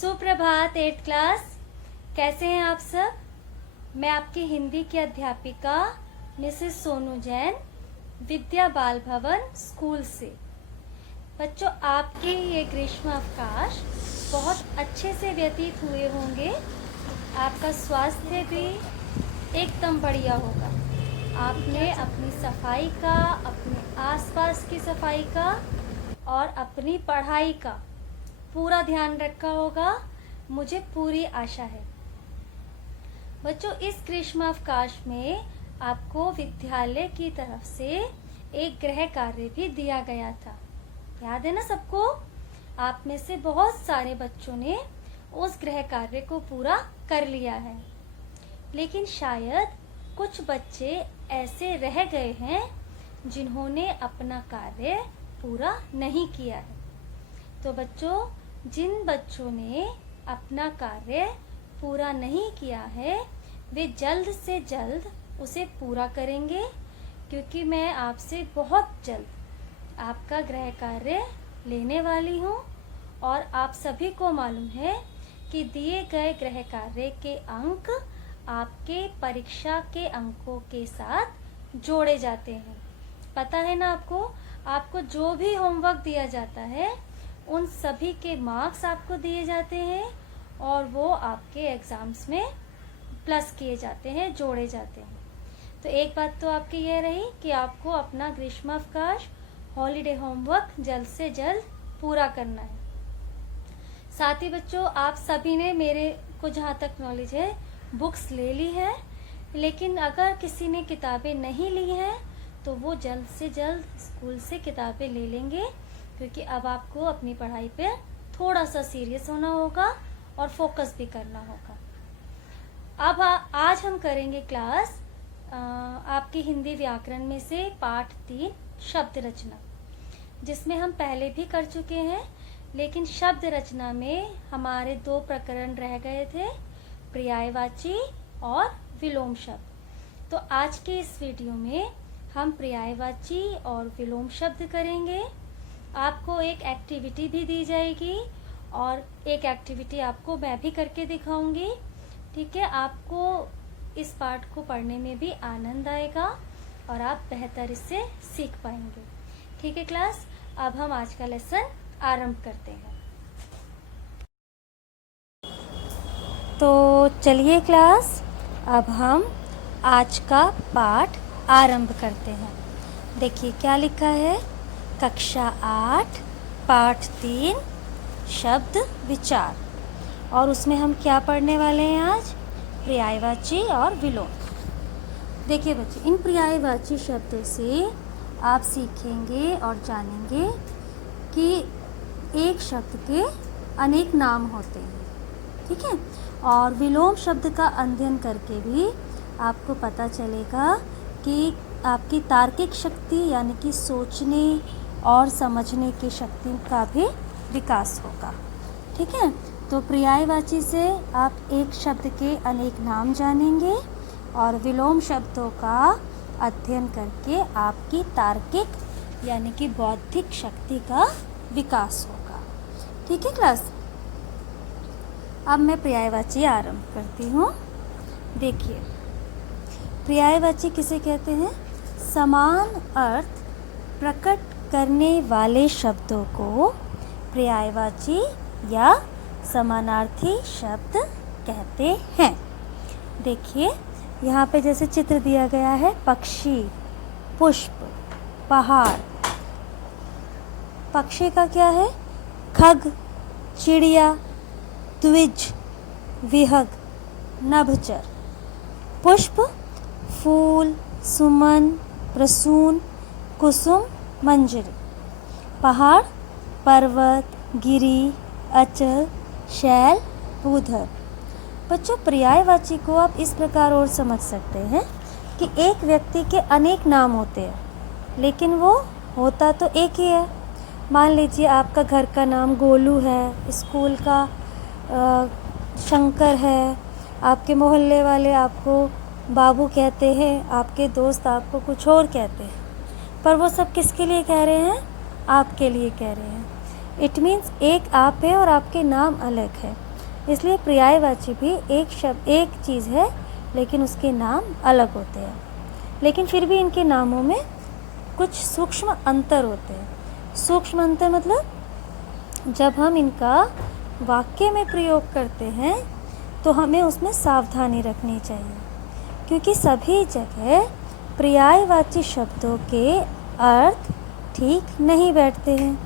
सुप्रभात 8th class. कैसे हैं आप सब? मैं आपकी हिंदी की अध्यापिका मिसेस सोनू जैन, विद्या बाल भवन स्कूल से। बच्चों, आपके ये ग्रीष्म अवकाश बहुत अच्छे से व्यतीत हुए होंगे। आपका स्वास्थ्य भी एकदम बढ़िया होगा। आपने अपनी सफाई का, अपने आसपास की सफाई का और अपनी पढ़ाई का पूरा ध्यान रखा होगा, मुझे पूरी आशा है। बच्चों, इस ग्रीष्म अवकाश में आपको विद्यालय की तरफ से एक गृह कार्य भी दिया गया था। याद है ना सबको? आप में से बहुत सारे बच्चों ने उस गृह कार्य को पूरा कर लिया है, लेकिन शायद कुछ बच्चे ऐसे रह गए हैं जिन्होंने अपना कार्य पूरा नहीं किया है। तो बच्चों, जिन बच्चों ने अपना कार्य पूरा नहीं किया है, वे जल्द से जल्द उसे पूरा करेंगे, क्योंकि मैं आपसे बहुत जल्द आपका गृह कार्य लेने वाली हूँ। और आप सभी को मालूम है कि दिए गए गृह कार्य के अंक आपके परीक्षा के अंकों के साथ जोड़े जाते हैं। पता है ना आपको? आपको जो भी होमवर्क दिया जाता है उन सभी के मार्क्स आपको दिए जाते हैं और वो आपके एग्जाम्स में प्लस किए जाते हैं, जोड़े जाते हैं। तो एक बात तो आपकी यह रही कि आपको अपना ग्रीष्मावकाश हॉलीडे होमवर्क जल्द से जल्द पूरा करना है। साथ ही बच्चों, आप सभी ने, मेरे को जहाँ तक नॉलेज है, बुक्स ले ली है, लेकिन अगर किसी ने किताबें नहीं ली हैं तो वो जल्द से जल्द स्कूल से किताबें ले लेंगे, क्योंकि अब आपको अपनी पढ़ाई पे थोड़ा सा सीरियस होना होगा और फोकस भी करना होगा। अब आज हम करेंगे क्लास आपकी हिंदी व्याकरण में से पाठ 3 शब्द रचना, जिसमें हम पहले भी कर चुके हैं, लेकिन शब्द रचना में हमारे 2 प्रकरण रह गए थे, पर्यायवाची और विलोम शब्द। तो आज के इस वीडियो में हम पर्यायवाची और विलोम शब्द करेंगे। आपको एक एक्टिविटी भी दी जाएगी और एक एक्टिविटी आपको मैं भी करके दिखाऊंगी। ठीक है? आपको इस पाठ को पढ़ने में भी आनंद आएगा और आप बेहतर इससे सीख पाएंगे। ठीक है क्लास? अब हम आज का लेसन आरंभ करते हैं। तो चलिए क्लास, अब हम आज का पाठ आरंभ करते हैं। देखिए क्या लिखा है। कक्षा 8 पाठ 3 शब्द विचार। और उसमें हम क्या पढ़ने वाले हैं आज? पर्यायवाची और विलोम। देखिए बच्चे, इन पर्यायवाची शब्दों से आप सीखेंगे और जानेंगे कि एक शब्द के अनेक नाम होते हैं। ठीक है? और विलोम शब्द का अध्ययन करके भी आपको पता चलेगा कि आपकी तार्किक शक्ति, यानी कि सोचने और समझने की शक्ति का भी विकास होगा। ठीक है? तो पर्यायवाची से आप एक शब्द के अनेक नाम जानेंगे और विलोम शब्दों का अध्ययन करके आपकी तार्किक, यानी कि बौद्धिक शक्ति का विकास होगा। ठीक है क्लास? अब मैं पर्यायवाची आरंभ करती हूँ। देखिए, पर्यायवाची किसे कहते हैं? समान अर्थ प्रकट करने वाले शब्दों को पर्यायवाची या समानार्थी शब्द कहते हैं। देखिए यहाँ पे जैसे चित्र दिया गया है, पक्षी, पुष्प, पहाड़। पक्षी का क्या है? खग, चिड़िया, द्विज, विहग, नभचर। पुष्प, फूल, सुमन, प्रसून, कुसुम, मंजरी। पहाड़, पर्वत, गिरी, अचल, शैल, भूधर। बच्चों, पर्यायवाची को आप इस प्रकार और समझ सकते हैं कि एक व्यक्ति के अनेक नाम होते हैं, लेकिन वो होता तो एक ही है। मान लीजिए आपका घर का नाम गोलू है, स्कूल का शंकर है, आपके मोहल्ले वाले आपको बाबू कहते हैं, आपके दोस्त आपको कुछ और कहते हैं, पर वो सब किसके लिए कह रहे हैं? आपके लिए कह रहे हैं। इट मीन्स एक आप है और आपके नाम अलग है। इसलिए पर्यायवाची भी एक चीज़ है, लेकिन उसके नाम अलग होते हैं। लेकिन फिर भी इनके नामों में कुछ सूक्ष्म अंतर होते हैं। सूक्ष्म अंतर मतलब जब हम इनका वाक्य में प्रयोग करते हैं तो हमें उसमें सावधानी रखनी चाहिए, क्योंकि सभी जगह पर्यायवाची शब्दों के अर्थ ठीक नहीं बैठते हैं।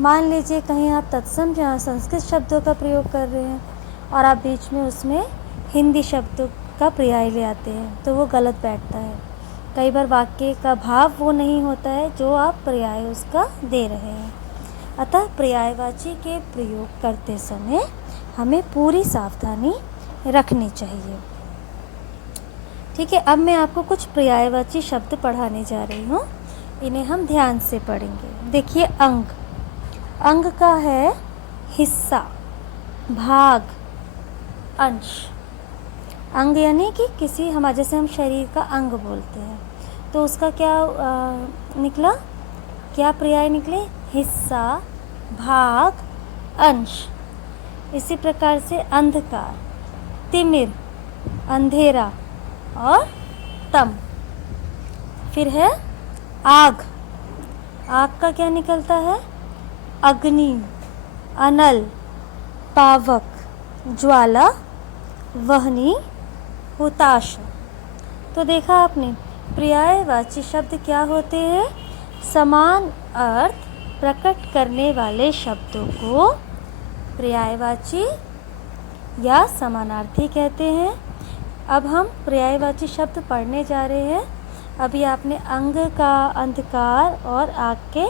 मान लीजिए कहीं आप तत्सम जहाँ संस्कृत शब्दों का प्रयोग कर रहे हैं और आप बीच में उसमें हिंदी शब्दों का पर्याय ले आते हैं तो वो गलत बैठता है। कई बार वाक्य का भाव वो नहीं होता है जो आप पर्याय उसका दे रहे हैं। अतः पर्यायवाची के प्रयोग करते समय हमें पूरी सावधानी रखनी चाहिए। ठीक है, अब मैं आपको कुछ पर्यायवाची शब्द पढ़ाने जा रही हूँ, इन्हें हम ध्यान से पढ़ेंगे। देखिए, अंग, अंग का है हिस्सा, भाग, अंश। अंग यानी कि किसी हमारे, जैसे हम शरीर का अंग बोलते हैं तो उसका क्या निकला, क्या पर्याय निकले? हिस्सा, भाग, अंश। इसी प्रकार से अंधकार, तिमिर, अंधेरा और तम। फिर है आग, आग का क्या निकलता है? अग्नि, अनल, पावक, ज्वाला, वहनी, हुताश। तो देखा आपने, पर्यायवाची शब्द क्या होते हैं? समान अर्थ प्रकट करने वाले शब्दों को पर्यायवाची या समानार्थी कहते हैं। अब हम पर्यायवाची शब्द पढ़ने जा रहे हैं। अभी आपने अंग का, अंधकार और आग के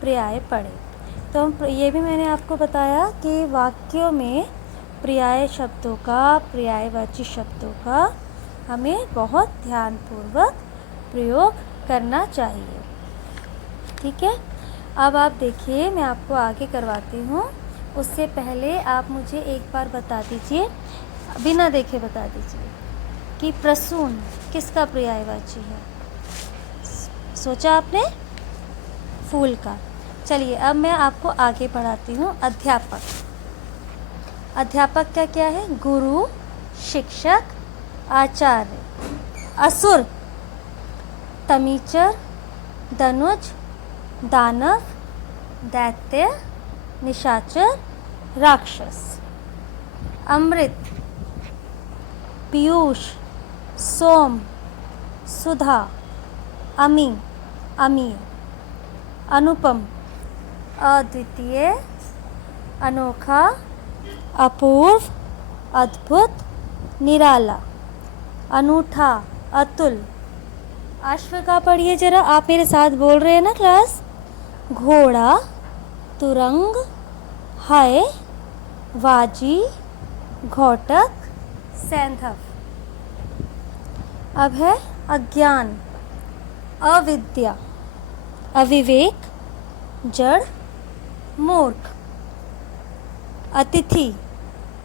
पर्याय पढ़े, तो हम ये भी मैंने आपको बताया कि वाक्यों में पर्याय शब्दों का, पर्यायवाची शब्दों का हमें बहुत ध्यानपूर्वक प्रयोग करना चाहिए। ठीक है, अब आप देखिए, मैं आपको आगे करवाती हूँ। उससे पहले आप मुझे एक बार बता दीजिए, बिना देखे बता दीजिए कि प्रसून किसका पर्यायवाची है? सोचा आपने? फूल का। चलिए, अब मैं आपको आगे पढ़ाती हूँ। अध्यापक, अध्यापक का क्या है? गुरु, शिक्षक, आचार्य। असुर, तमीचर, दनुज, दानव, दैत्य, निशाचर, राक्षस। अमृत, पीयूष, सोम, सुधा, अमी, अमीय। अनुपम, अद्वितीय, अनोखा, अपूर्व, अद्भुत, निराला। अनूठा, अतुल। अश्व का पढ़िए जरा, आप मेरे साथ बोल रहे हैं ना क्लास? घोड़ा, तुरंग, हाय, वाजी, घोटक, सैंधव। अब है अज्ञान, अविद्या, अविवेक, जड़, मूर्ख। अतिथि,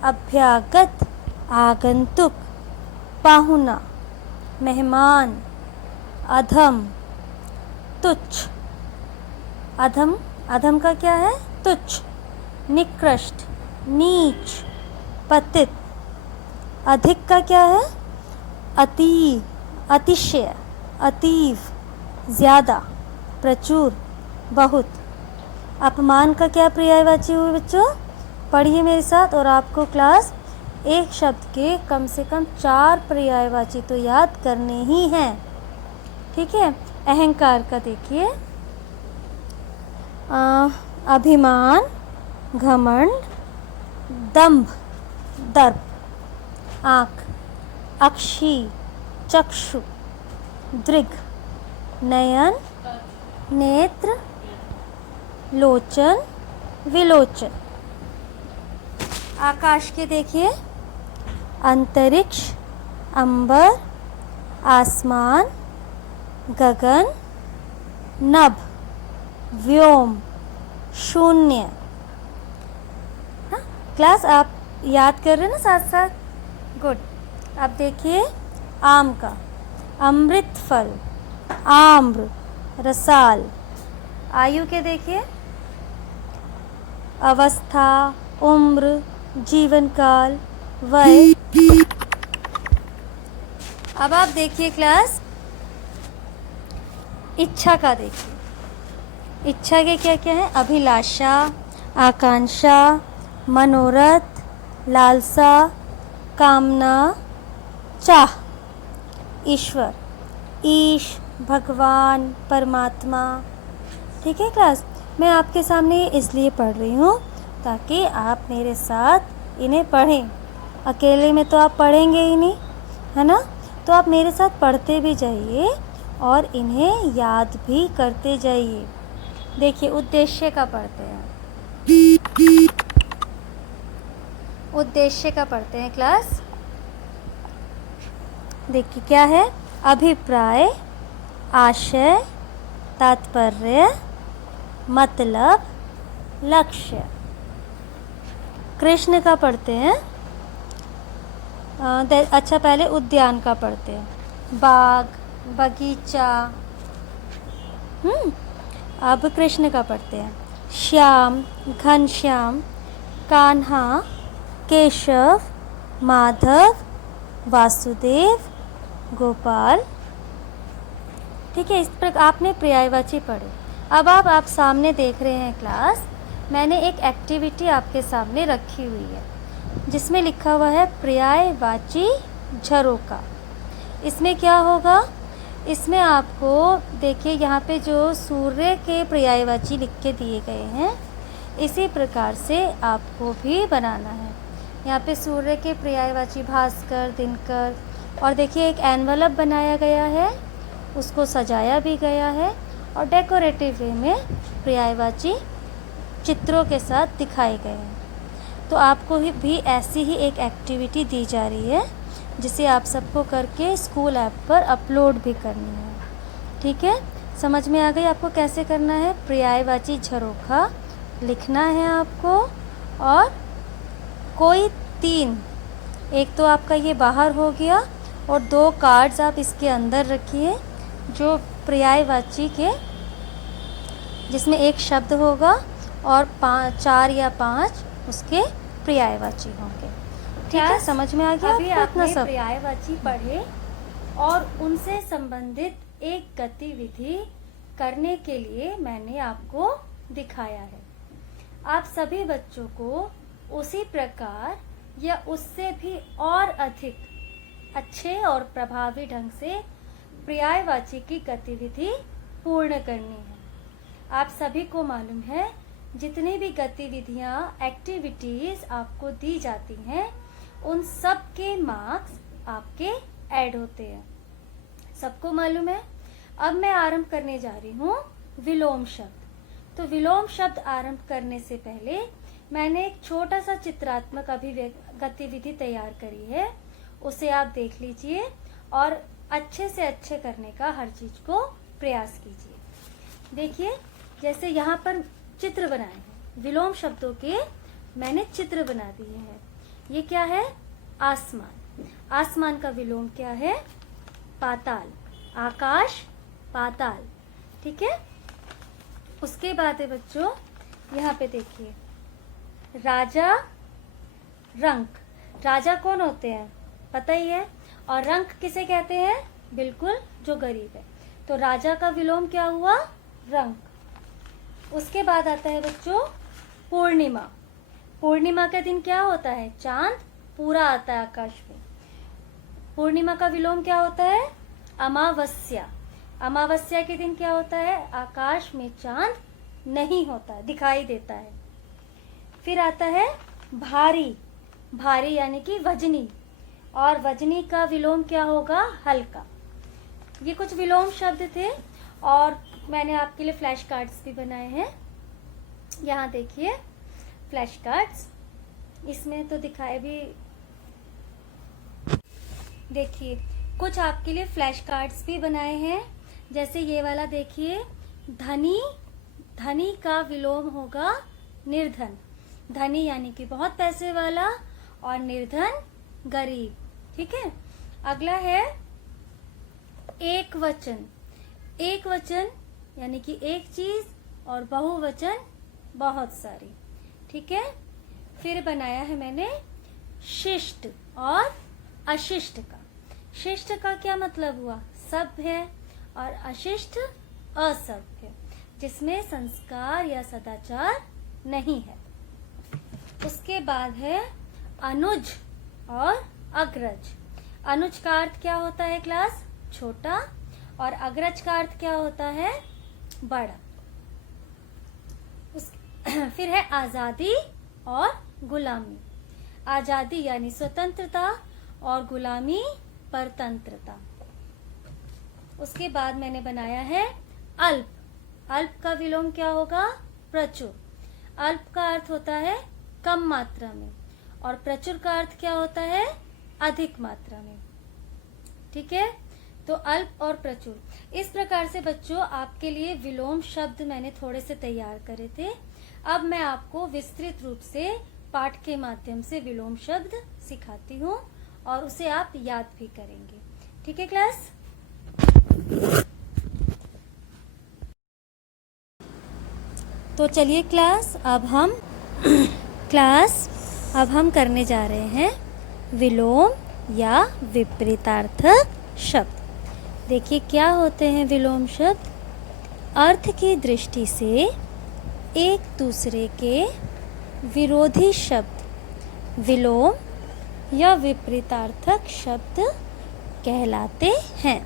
अभ्यागत, आगंतुक, पाहुना, मेहमान। अधम, तुच्छ। अधम, अधम का क्या है? तुच्छ, निकृष्ट, नीच, पतित। अधिक का क्या है? अति, अतिशय, अतीव, ज़्यादा, प्रचुर, बहुत। अपमान का क्या पर्यायवाची हुए बच्चों? पढ़िए मेरे साथ, और आपको क्लास एक शब्द के कम से कम 4 पर्यायवाची तो याद करने ही हैं। ठीक है, अहंकार का देखिए, अभिमान, घमंड, दंभ, दर्प। आँख, अक्षी, चक्षु, दृग, नयन, नेत्र, लोचन, विलोचन। आकाश के देखिए, अंतरिक्ष, अंबर, आसमान, गगन, नभ, व्योम, शून्य। हाँ, क्लास आप याद कर रहे हैं ना साथ साथ? गुड। अब देखिए, आम का, अमृत फल, आम्र, रसाल। आयु के देखिए, अवस्था, उम्र, जीवन काल, वय। अब आप देखिए क्लास, इच्छा का देखिए। इच्छा के क्या क्या है? अभिलाषा, आकांक्षा, मनोरथ, लालसा, कामना, चाह। ईश्वर, ईश, भगवान, परमात्मा। ठीक है क्लास, मैं आपके सामने इसलिए पढ़ रही हूँ ताकि आप मेरे साथ इन्हें पढ़ें। अकेले में तो आप पढ़ेंगे ही नहीं, है ना? तो आप मेरे साथ पढ़ते भी जाइए और इन्हें याद भी करते जाइए। देखिए, उद्देश्य का पढ़ते हैं। उद्देश्य का पढ़ते हैं क्लास। देखिए क्या है? अभिप्राय, आशय, तात्पर्य, मतलब, लक्ष्य। कृष्ण का पढ़ते हैं। अच्छा, पहले उद्यान का पढ़ते हैं। बाग, बगीचा। अब कृष्ण का पढ़ते हैं। श्याम, घनश्याम, कान्हा, केशव, माधव, वासुदेव, गोपाल। ठीक है, इस प्रकार आपने पर्यायवाची पढ़े। अब आप सामने देख रहे हैं क्लास, मैंने एक एक्टिविटी आपके सामने रखी हुई है जिसमें लिखा हुआ है पर्यायवाची झरोखा। इसमें क्या होगा? इसमें आपको देखिए, यहाँ पे जो सूर्य के पर्यायवाची लिख के दिए गए हैं, इसी प्रकार से आपको भी बनाना है। यहाँ पे सूर्य के पर्यायवाची भास्कर, दिनकर, और देखिए एक एनवलप बनाया गया है, उसको सजाया भी गया है और डेकोरेटिव वे में पर्यायवाची चित्रों के साथ दिखाए गए हैं। तो आपको भी ऐसी ही एक एक्टिविटी दी जा रही है जिसे आप सबको करके स्कूल ऐप पर अपलोड भी करनी है। ठीक है, समझ में आ गई आपको कैसे करना है? पर्यायवाची झरोखा लिखना है आपको, और कोई 3, एक तो आपका ये बाहर हो गया, और 2 कार्ड्स आप इसके अंदर रखिए जो पर्यायवाची के, जिसमें एक शब्द होगा और 4 या 5 उसके पर्यायवाची होंगे। ठीक है, समझ में आ गया? अभी आपने सब पर्यायवाची पढ़े और उनसे संबंधित एक गतिविधि करने के लिए मैंने आपको दिखाया है। आप सभी बच्चों को उसी प्रकार या उससे भी और अधिक अच्छे और प्रभावी ढंग से पर्यायवाची की गतिविधि पूर्ण करनी है। आप सभी को मालूम है, जितनी भी गतिविधियां, एक्टिविटीज आपको दी जाती हैं, उन सब के मार्क्स आपके ऐड होते हैं। सबको मालूम है। अब मैं आरंभ करने जा रही हूँ विलोम शब्द। तो विलोम शब्द आरंभ करने से पहले मैंने एक छोटा सा चित्रात्मक गतिविधि तैयार करी है, उसे आप देख लीजिए और अच्छे से अच्छे करने का हर चीज को प्रयास कीजिए। देखिए, जैसे यहाँ पर चित्र बनाए हैं, विलोम शब्दों के मैंने चित्र बना दिए हैं। ये क्या है? आसमान। आसमान का विलोम क्या है? पाताल। आकाश, पाताल। ठीक है, उसके बाद है बच्चों, यहाँ पे देखिए, राजा, रंक। राजा कौन होते हैं? पता ही है। और रंक किसे कहते हैं? बिल्कुल, जो गरीब है। तो राजा का विलोम क्या हुआ? रंक। उसके बाद आता है बच्चों पूर्णिमा। पूर्णिमा का दिन क्या होता है? चांद पूरा आता है आकाश में। पूर्णिमा का विलोम क्या होता है? अमावस्या। अमावस्या के दिन क्या होता है? आकाश में चांद नहीं होता, दिखाई देता है। फिर आता है भारी। भारी यानी कि वजनी, और वजनी का विलोम क्या होगा? हल्का। ये कुछ विलोम शब्द थे और मैंने आपके लिए फ्लैश कार्ड्स भी बनाए हैं। यहाँ देखिए फ्लैश कार्ड्स, इसमें तो दिखाए भी, देखिए कुछ आपके लिए फ्लैश कार्ड्स भी बनाए हैं। जैसे ये वाला देखिए, धनी। धनी का विलोम होगा निर्धन। धनी यानी कि बहुत पैसे वाला, और निर्धन गरीब। ठीक है, अगला है एक वचन। एक वचन यानी कि एक चीज, और बहुवचन बहुत सारी। ठीक है, फिर बनाया है मैंने शिष्ट और अशिष्ट का। शिष्ट का क्या मतलब हुआ? सभ्य, और अशिष्ट असभ्य, जिसमें संस्कार या सदाचार नहीं है। उसके बाद है अनुज और अग्रज। अनुज का अर्थ क्या होता है क्लास? छोटा, और अग्रज का अर्थ क्या होता है? बड़ा। फिर है आजादी और गुलामी। आजादी यानी स्वतंत्रता और गुलामी परतंत्रता। उसके बाद मैंने बनाया है अल्प। अल्प का विलोम क्या होगा? प्रचुर। अल्प का अर्थ होता है कम मात्रा में, और प्रचुर का अर्थ क्या होता है? अधिक मात्रा में। ठीक है, तो अल्प और प्रचुर। इस प्रकार से बच्चों आपके लिए विलोम शब्द मैंने थोड़े से तैयार करे थे। अब मैं आपको विस्तृत रूप से पाठ के माध्यम से विलोम शब्द सिखाती हूँ और उसे आप याद भी करेंगे। ठीक है क्लास? तो चलिए क्लास, अब हम करने जा रहे हैं विलोम या विपरीतार्थक शब्द। देखिए क्या होते हैं विलोम शब्द? अर्थ की दृष्टि से एक दूसरे के विरोधी शब्द विलोम या विपरीतार्थक शब्द कहलाते हैं।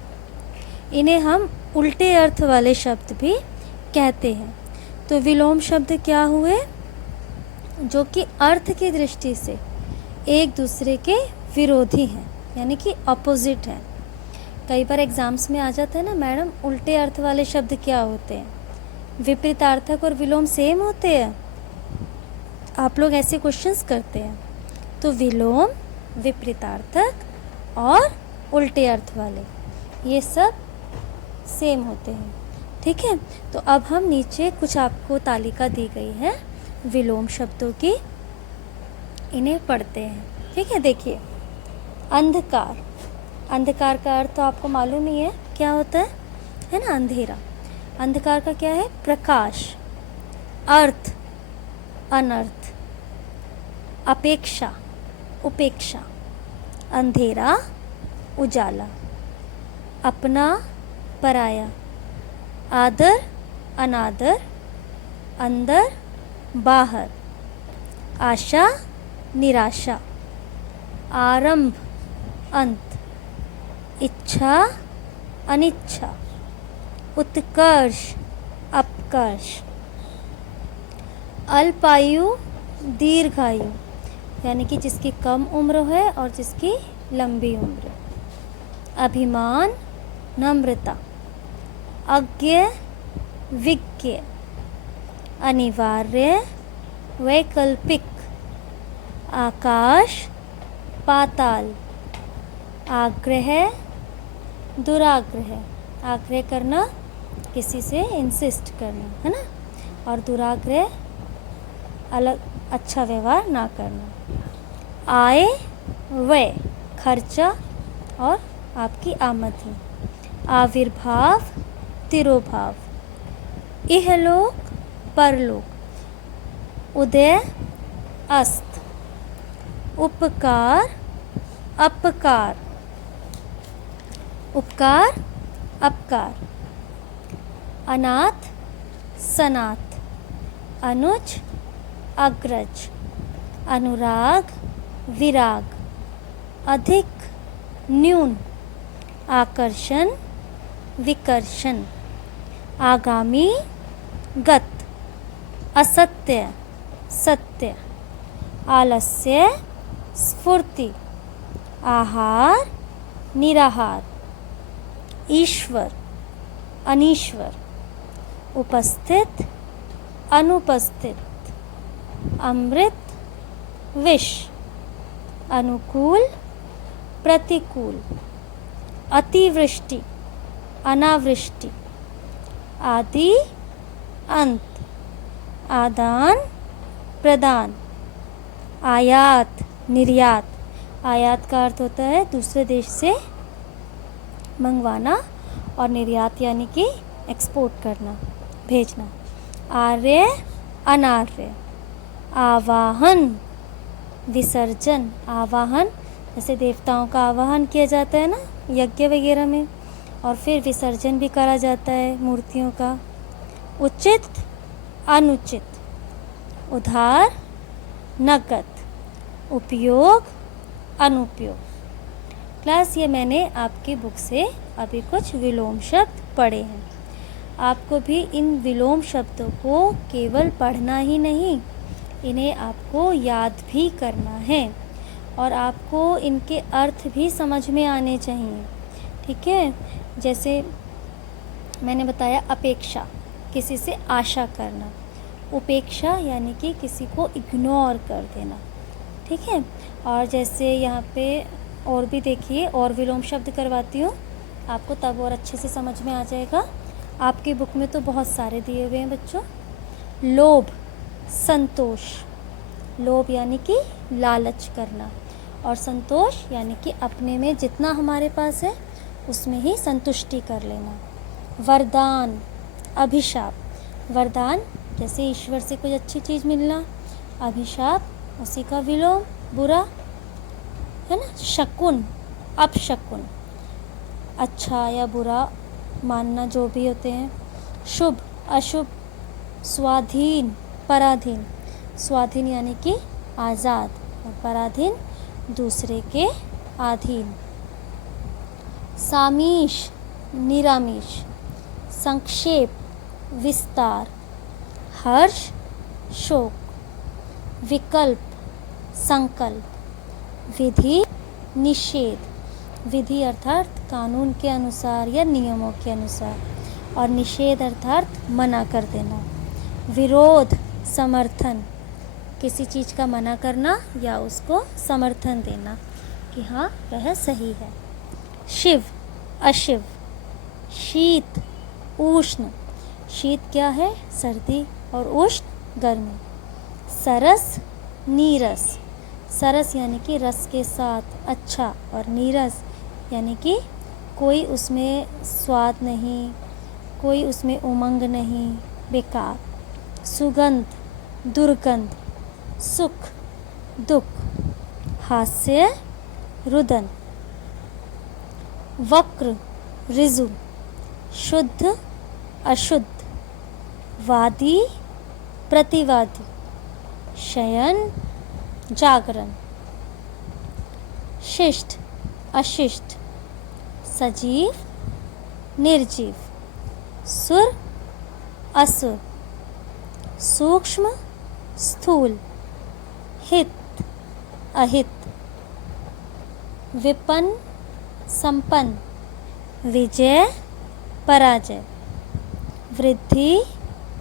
इन्हें हम उल्टे अर्थ वाले शब्द भी कहते हैं। तो विलोम शब्द क्या हुए? जो कि अर्थ की दृष्टि से एक दूसरे के विरोधी हैं, यानी कि अपोजिट हैं। कई बार एग्जाम्स में आ जाता है ना, मैडम उल्टे अर्थ वाले शब्द क्या होते हैं? विपरीतार्थक और विलोम सेम होते हैं? आप लोग ऐसे क्वेश्चंस करते हैं। तो विलोम, विपरीतार्थक और उल्टे अर्थ वाले, ये सब सेम होते हैं। ठीक है, तो अब हम नीचे कुछ आपको तालिका दी गई है विलोम शब्दों की, इन्हें पढ़ते हैं। ठीक है, देखिए अंधकार। अंधकार का अर्थ तो आपको मालूम ही है क्या होता है ना? अंधेरा। अंधकार का क्या है? प्रकाश। अर्थ, अनर्थ। अपेक्षा, उपेक्षा। अंधेरा, उजाला। अपना, पराया। आदर, अनादर। अंदर, बाहर। आशा, निराशा। आरंभ, अंत। इच्छा, अनिच्छा। उत्कर्ष, अपकर्ष। अल्पायु, दीर्घायु, यानी कि जिसकी कम उम्र है और जिसकी लंबी उम्र। अभिमान, नम्रता। अज्ञ, विज्ञ। अनिवार्य, वैकल्पिक। आकाश, पाताल। आग्रह, दुराग्रह। आग्रह करना, किसी से इंसिस्ट करना, है ना? और दुराग्रह, अलग अच्छा व्यवहार ना करना। आय, व्यय, खर्चा और आपकी आमदनी। आविर्भाव, तिरोभाव। इहलोक, परलोक। उदय, अस्त। उपकार, अपकार। उपकार, अपकार। अनाथ, सनाथ। अनुज, अग्रज। अनुराग, विराग। अधिक, न्यून। आकर्षण, विकर्षण। आगामी, गत। असत्य, सत्य। आलस्य, स्फूर्ति। आहार, निराहार। ईश्वर, अनीश्वर। उपस्थित, अनुपस्थित। अमृत, विष। अनुकूल, प्रतिकूल। अतिवृष्टि, अनावृष्टि। आदि, अंत। आदान, प्रदान। आयात, निर्यात। आयात का अर्थ होता है दूसरे देश से मंगवाना, और निर्यात यानी कि एक्सपोर्ट करना, भेजना। आर्य, अनार्य। आवाहन, विसर्जन, आवाहन, जैसे देवताओं का आवाहन किया जाता है ना यज्ञ वगैरह में, और फिर विसर्जन भी करा जाता है मूर्तियों का। उचित, अनुचित, उधार, नकद, उपयोग, अनुपयोग। क्लास ये मैंने आपकी बुक से अभी कुछ विलोम शब्द पढ़े हैं। आपको भी इन विलोम शब्दों को केवल पढ़ना ही नहीं, इन्हें आपको याद भी करना है और आपको इनके अर्थ भी समझ में आने चाहिए। ठीक है, जैसे मैंने बताया अपेक्षा, किसी से आशा करना। उपेक्षा यानी कि किसी को इग्नोर कर देना। ठीक है, और जैसे यहाँ पे और भी देखिए, और विलोम शब्द करवाती हूँ आपको, तब और अच्छे से समझ में आ जाएगा। आपकी बुक में तो बहुत सारे दिए हुए हैं बच्चों। लोभ, संतोष। लोभ यानी कि लालच करना, और संतोष यानी कि अपने में जितना हमारे पास है उसमें ही संतुष्टि कर लेना। वरदान, अभिशाप। वरदान जैसे ईश्वर से कोई अच्छी चीज़ मिलना, अभिशाप उसी का विलोम, बुरा है ना। शकुन, अपशकुन, अच्छा या बुरा मानना, जो भी होते हैं। शुभ, अशुभ, स्वाधीन, पराधीन। स्वाधीन यानी कि आज़ाद, और पराधीन दूसरे के अधीन। सामीश, निरामीष। संक्षेप, विस्तार। हर्ष, शोक। विकल्प, संकल्प। विधि, निषेध। विधि अर्थात कानून के अनुसार या नियमों के अनुसार, और निषेध अर्थात मना कर देना। विरोध, समर्थन। किसी चीज़ का मना करना या उसको समर्थन देना कि हाँ वह सही है। शिव, अशिव। शीत, उष्ण। शीत क्या है? सर्दी, और उष्ण गर्मी। सरस, नीरस। सरस यानी कि रस के साथ अच्छा, और नीरस यानी कि कोई उसमें स्वाद नहीं, कोई उसमें उमंग नहीं, बेकार। सुगंध, दुर्गंध। सुख, दुख। हास्य, रुदन। वक्र, ऋजु। शुद्ध, अशुद्ध। वादी, प्रतिवादी। शयन, जागरण। शिष्ट, अशिष्ट। सजीव, निर्जीव। सुर, असुर। सूक्ष्म, स्थूल। हित, अहित। विपन्न, संपन्न। विजय, पराजय। वृद्धि,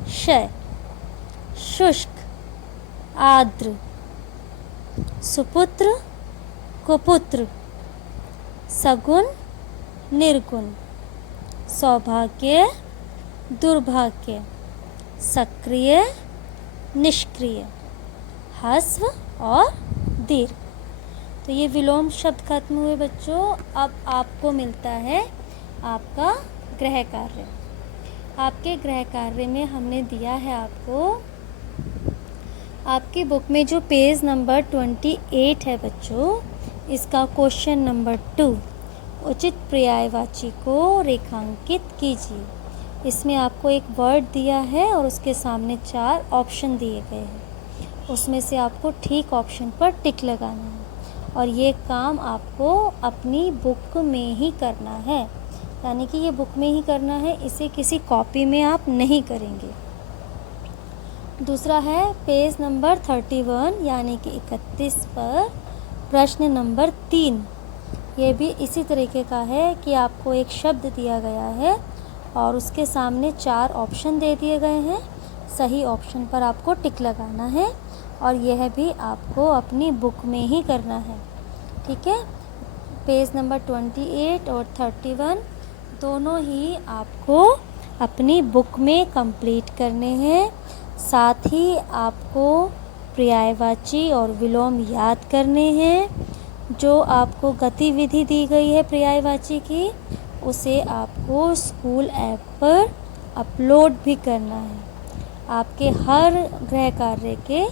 क्षय। शुष्क, आर्द्र। सुपुत्र, कुपुत्र। सगुण, निर्गुण। सौभाग्य, दुर्भाग्य। सक्रिय, निष्क्रिय। ह्रस्व और दीर्घ। तो ये विलोम शब्द खत्म हुए बच्चों। अब आपको मिलता है आपका गृह कार्य। आपके गृह कार्य में हमने दिया है आपको, आपकी बुक में जो पेज नंबर 28 है बच्चों, इसका क्वेश्चन नंबर 2, उचित पर्यायवाची को रेखांकित कीजिए। इसमें आपको एक वर्ड दिया है और उसके सामने 4 ऑप्शन दिए गए हैं। उसमें से आपको ठीक ऑप्शन पर टिक लगाना है, और ये काम आपको अपनी बुक में ही करना है, यानी कि ये बुक में ही करना है, इसे किसी कॉपी में आप नहीं करेंगे। दूसरा है पेज नंबर 31 यानी कि 31 पर प्रश्न नंबर 3। ये भी इसी तरीके का है कि आपको एक शब्द दिया गया है और उसके सामने 4 ऑप्शन दे दिए गए हैं। सही ऑप्शन पर आपको टिक लगाना है, और यह भी आपको अपनी बुक में ही करना है। ठीक है, पेज नंबर 28 और 31 दोनों ही आपको अपनी बुक में कंप्लीट करने हैं। साथ ही आपको पर्यायवाची और विलोम याद करने हैं। जो आपको गतिविधि दी गई है पर्यायवाची की, उसे आपको स्कूल ऐप पर अपलोड भी करना है। आपके हर गृह कार्य के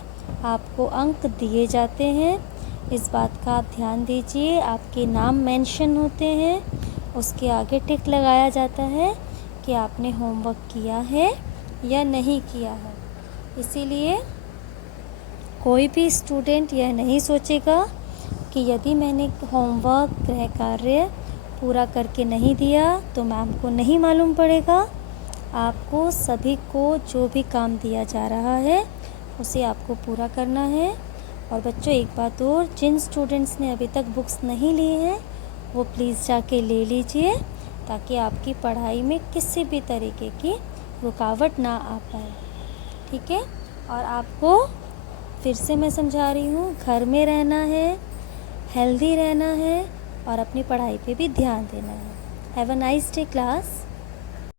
आपको अंक दिए जाते हैं। इस बात का आप ध्यान दीजिए। आपके नाम मेंशन होते हैं, उसके आगे टिक लगाया जाता है कि आपने होमवर्क किया है या नहीं किया है। इसीलिए कोई भी स्टूडेंट यह नहीं सोचेगा कि यदि मैंने होमवर्क गृह कार्य पूरा करके नहीं दिया तो मैम को नहीं मालूम पड़ेगा। आपको सभी को जो भी काम दिया जा रहा है उसे आपको पूरा करना है। और बच्चों, एक बात और, जिन स्टूडेंट्स ने अभी तक बुक्स नहीं ली हैं वो प्लीज़ जाके ले लीजिए, ताकि आपकी पढ़ाई में किसी भी तरीके की रुकावट ना आ पाए। ठीक है? और आपको फिर से मैं समझा रही हूँ, घर में रहना है, हेल्दी रहना है और अपनी पढ़ाई पे भी ध्यान देना है। Have a nice day class.